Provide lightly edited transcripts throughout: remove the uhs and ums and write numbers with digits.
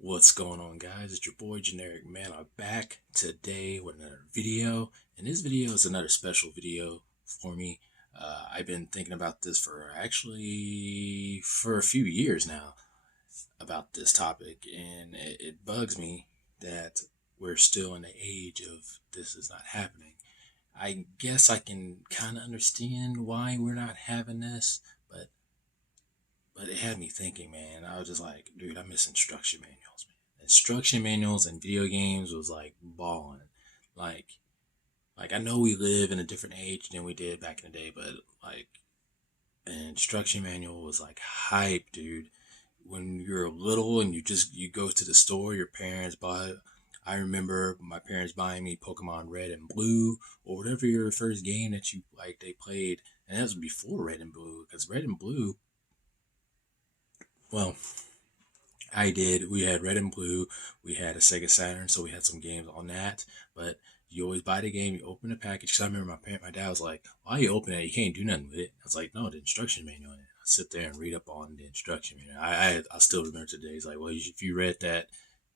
What's going on, guys? It's your boy Generic Man. I'm back today with another video, and this video is another special video for me. I've been thinking about this for a few years now about this topic, and it bugs me that we're still in the age of this is not happening. I guess I can kind of understand why we're not having this, but it had me thinking, man. I was just like, dude, I miss instruction manuals, man. Instruction manuals and video games was like balling. Like, I know we live in a different age than we did back in the day, but like, an instruction manual was like hype, dude. When you're little and you go to the store, your parents buy. I remember my parents buying me Pokemon Red and Blue or whatever your first game that you like they played, and that was before Red and Blue because Red and Blue. Well, I did. We had Red and Blue. We had a Sega Saturn, so we had some games on that. But you always buy the game, you open the package. Cause I remember my dad was like, "Why you open it? You can't do nothing with it." I was like, "No, the instruction manual." In it. I sit there and read up on the instruction manual. I still remember today. He's like, "Well, if you read that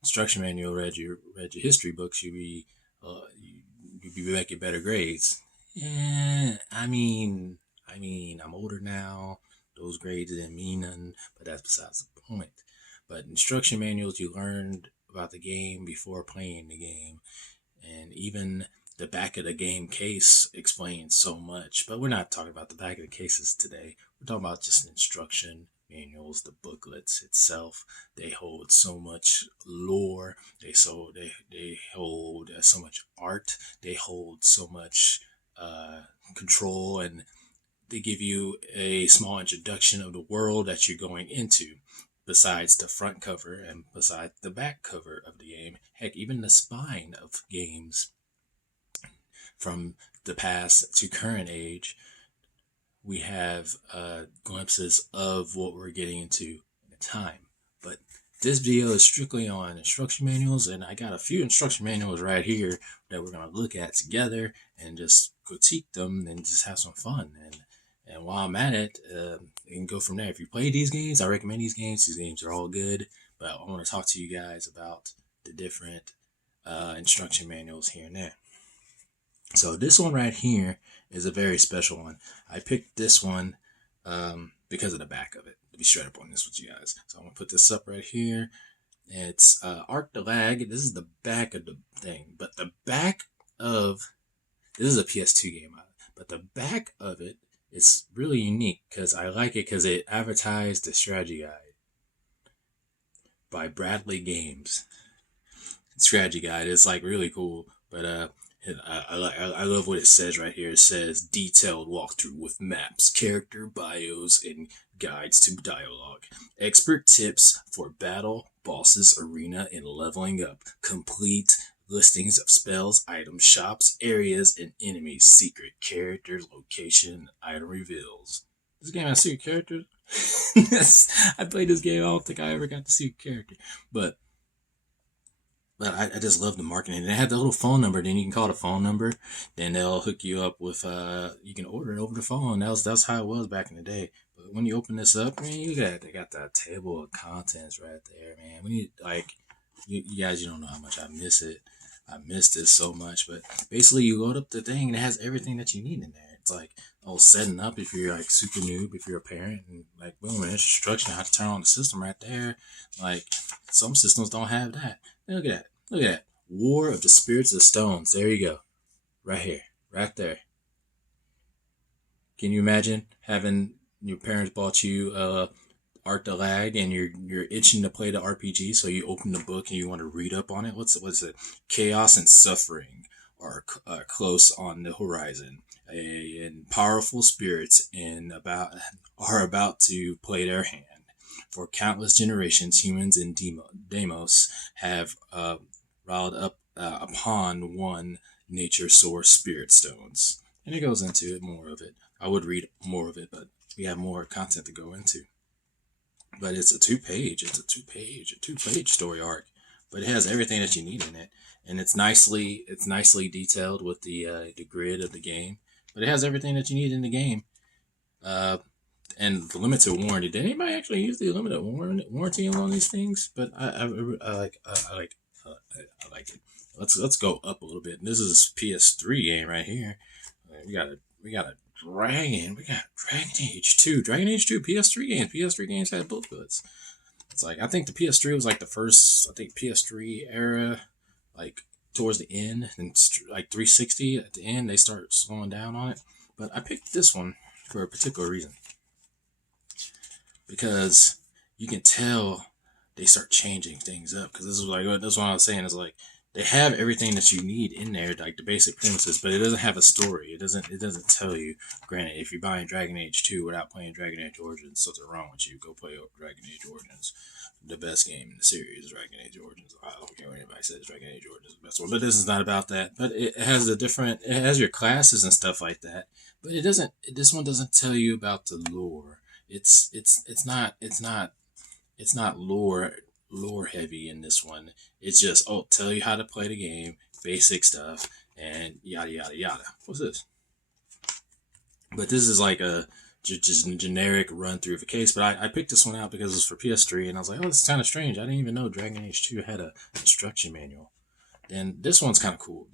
instruction manual, read your history books, you'd be making better grades." Yeah, I'm older now. Those grades didn't mean nothing, but that's besides the point. But instruction manuals, you learned about the game before playing the game, and even the back of the game case explains so much. But we're not talking about the back of the cases today. We're talking about just instruction manuals, the booklets itself. They hold so much lore. They hold so much art. They hold so much control, and they give you a small introduction of the world that you're going into, besides the front cover and besides the back cover of the game. Heck, even the spine of games from the past to current age, we have glimpses of what we're getting into in time. But this video is strictly on instruction manuals, and I got a few instruction manuals right here that we're going to look at together and just critique them and just have some fun. And while I'm at it, you can go from there. If you play these games, I recommend these games. These games are all good, but I want to talk to you guys about the different instruction manuals here and there. So this one right here is a very special one. I picked this one because of the back of it. To be straight up on this with you guys. So I'm going to put this up right here. It's Arc the Lag. This is the back of the thing. But the back of... This is a PS2 game. But the back of it, it's really unique because I like it because it advertised the strategy guide by Bradley Games. Strategy guide. It's like really cool. But I love what it says right here. It says detailed walkthrough with maps, character bios, and guides to dialogue. Expert tips for battle, bosses, arena, and leveling up. Complete listings of spells, items, shops, areas, and enemies. Secret characters, location, item reveals. This game has secret characters? I played this game. I don't think I ever got to see a character. But I just love the marketing. They have the little phone number. Then you can call the phone number. Then they'll hook you up with. You can order it over the phone. That's how it was back in the day. But when you open this up, man, they got that table of contents right there, man. You guys, you don't know how much I miss it. I miss this so much. But basically, you load up the thing and it has everything that you need in there. It's like setting up if you're like super noob, if you're a parent, and like boom, there's instruction how to turn on the system right there. Like some systems don't have that. Look at that. Look at that. War of the Spirits of Stones. There you go. Right here. Right there. Can you imagine having your parents bought you Art the Lag and you're itching to play the RPG, so you open the book and you want to read up on it? What's it? Chaos and suffering are close on the horizon. And powerful spirits are about to play their hand. For countless generations, humans and Deimos have riled up upon one nature source spirit stones. And it goes into it, more of it. I would read more of it, but we have more content to go into. But it's a two page story arc. But it has everything that you need in it. And it's nicely detailed with the grid of the game. But it has everything that you need in the game. Uh, and the limited warranty. Did anybody actually use the limited warranty on these things? But I like it. Let's go up a little bit. This is a PS3 game right here. We got a Dragon. We got Dragon Age 2. Dragon Age 2 PS3 games. PS3 games had booklets. It's like I think the PS3 was like the first. I think PS3 era, like towards the end, and like 360 at the end they start slowing down on it. But I picked this one for a particular reason because you can tell they start changing things up. Because this is like that's what I was saying. Is like they have everything that you need in there, like the basic premises, but it doesn't have a story. It doesn't tell you. Granted, if you're buying Dragon Age 2 without playing Dragon Age Origins, something wrong with you. Go play Dragon Age Origins. The best game in the series, Dragon Age Origins. I don't care what anybody says. Dragon Age Origins is the best one, but this is not about that. But it has a different. It has your classes and stuff like that. But it doesn't. This one doesn't tell you about the lore. It's not lore heavy in this one. It's just tell you how to play the game, basic stuff, and yada yada yada. What's this? But this is like a just generic run through of a case. But I picked this one out because it was for PS3, and I was like, oh, this is kind of strange. I didn't even know Dragon Age 2 had a instruction manual. Then this one's kind of cool.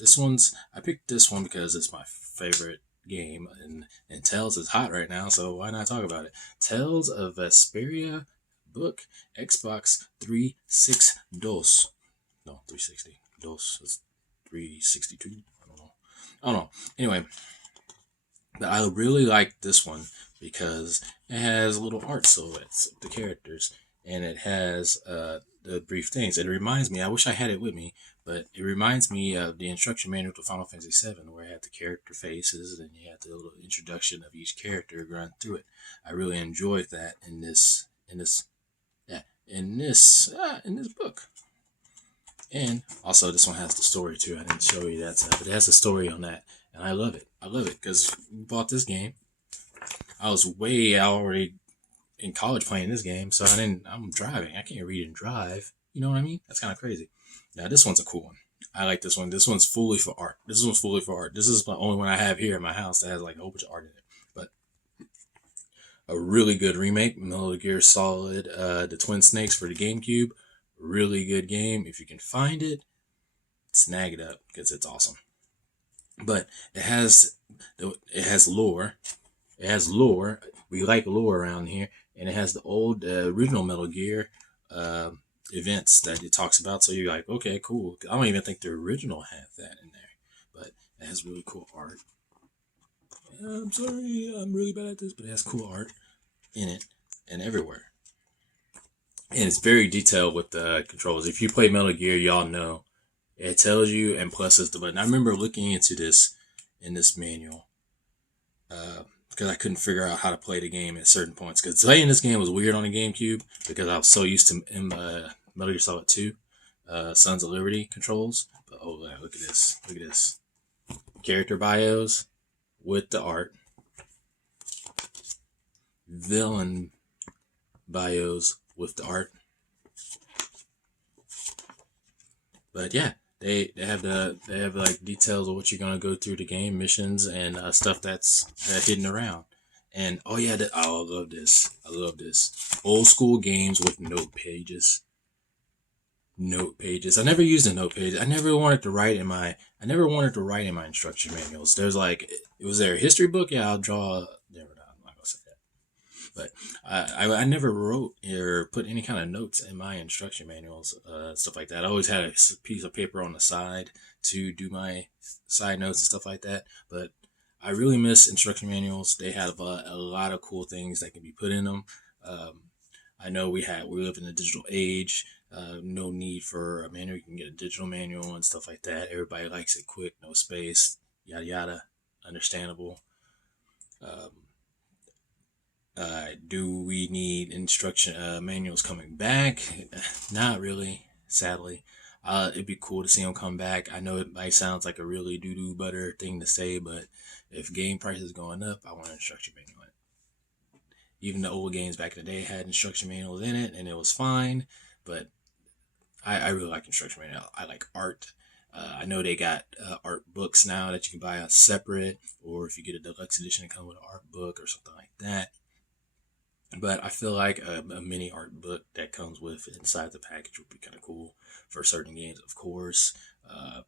I picked this one because it's my favorite game, and Tales is hot right now, so why not talk about it? Tales of Vesperia book, Xbox 360 DOS. No, 360. DOS is 362. I don't know. Anyway, but I really like this one because it has little art silhouettes of the characters, and it has the brief things. It reminds me. I wish I had it with me, but it reminds me of the instruction manual to Final Fantasy VII, where it had the character faces and you had the little introduction of each character run through it. I really enjoyed that in this book. And also, this one has the story too. I didn't show you that stuff, but it has a story on that, and I love it. I love it because we bought this game. I was way already in college playing this game, so I'm driving. I can't read and drive. You know what I mean? That's kind of crazy. Now this one's a cool one. I like this one. This one's fully for art. This is the only one I have here in my house that has like a whole bunch of art in it. But a really good remake, Metal Gear Solid, the Twin Snakes for the GameCube. Really good game. If you can find it, snag it up because it's awesome. But it has lore. It has lore. We like lore around here, and it has the old original Metal Gear events that it talks about. So you're like, okay, cool. I don't even think the original had that in there, but it has really cool art. I'm sorry, I'm really bad at this, but it has cool art in it and everywhere. And it's very detailed with the controls. If you play Metal Gear, y'all know it tells you, and plus it's the button. I remember looking into this in this manual because I couldn't figure out how to play the game at certain points. Because playing this game was weird on the GameCube because I was so used to Metal Gear Solid 2, Sons of Liberty controls. But look at this! Look at this! Character bios with the art, villain bios with the art. But yeah, they have like details of what you're gonna go through the game, missions, and stuff that's hidden around. And oh yeah, I love this. I love this. Old school games with note pages. Note pages. I never used a note page. I never wanted to write in my instruction manuals. There's like, was there a history book? Yeah, I'll draw. Never. I'm not gonna say that. But I never wrote or put any kind of notes in my instruction manuals, stuff like that. I always had a piece of paper on the side to do my side notes and stuff like that. But I really miss instruction manuals. They have a lot of cool things that can be put in them. I know we live in a digital age. No need for a manual. You can get a digital manual and stuff like that. Everybody likes it quick, no space, yada yada. Understandable. Um, do we need instruction manuals coming back? Not really, sadly. It'd be cool to see them come back. I know it might sound like a really doo-doo butter thing to say, but if game prices going up, I want an instruction manual in it. Even the old games back in the day had instruction manuals in it, and it was fine. But I really like instruction manual. I like art. I know they got art books now that you can buy separate, or if you get a deluxe edition, it comes with an art book or something like that. But I feel like a mini art book that comes with inside the package would be kind of cool for certain games. Of course, uh,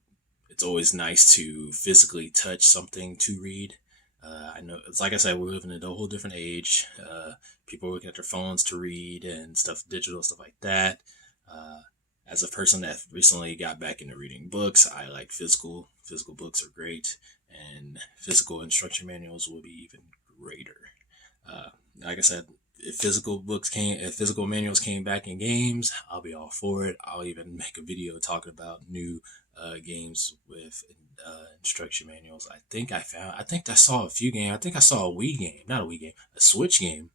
it's always nice to physically touch something to read. I know it's like I said, we're living in a whole different age. People are looking at their phones to read and stuff, digital stuff like that. Uh, as a person that recently got back into reading books, I like physical. Physical books are great, and physical instruction manuals will be even greater. Uh, like I said, if physical manuals came back in games, I'll be all for it. I'll even make a video talking about new games with instruction manuals. I think I saw a few games. I think I saw a Wii game, not a Wii game, a Switch game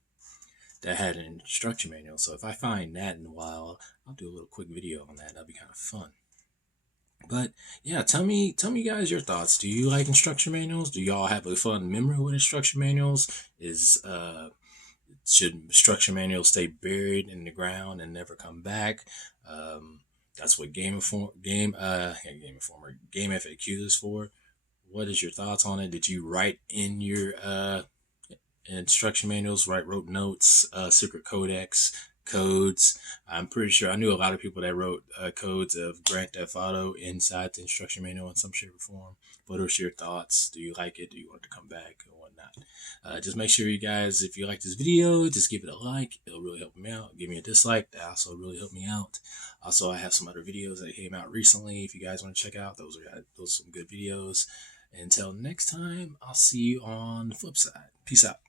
that had an instruction manual. So if I find that in a while, I'll do a little quick video on that. That'll be kind of fun. But yeah, tell me guys your thoughts. Do you like instruction manuals? Do y'all have a fun memory with instruction manuals? Is should instruction manuals stay buried in the ground and never come back? That's what Game Informer, Game FAQ is for. What is your thoughts on it? Did you write in your instruction manuals, wrote notes, secret codex codes? I'm pretty sure I knew a lot of people that wrote codes of Grand Theft Auto inside the instruction manual in some shape or form. What are your thoughts? Do you like it? Do you want it to come back or whatnot? Just make sure you guys, if you like this video, just give it a like. It'll really help me out. Give me a dislike. That also really helped me out. Also, I have some other videos that came out recently. If you guys want to check out, those are some good videos. Until next time, I'll see you on the flip side. Peace out.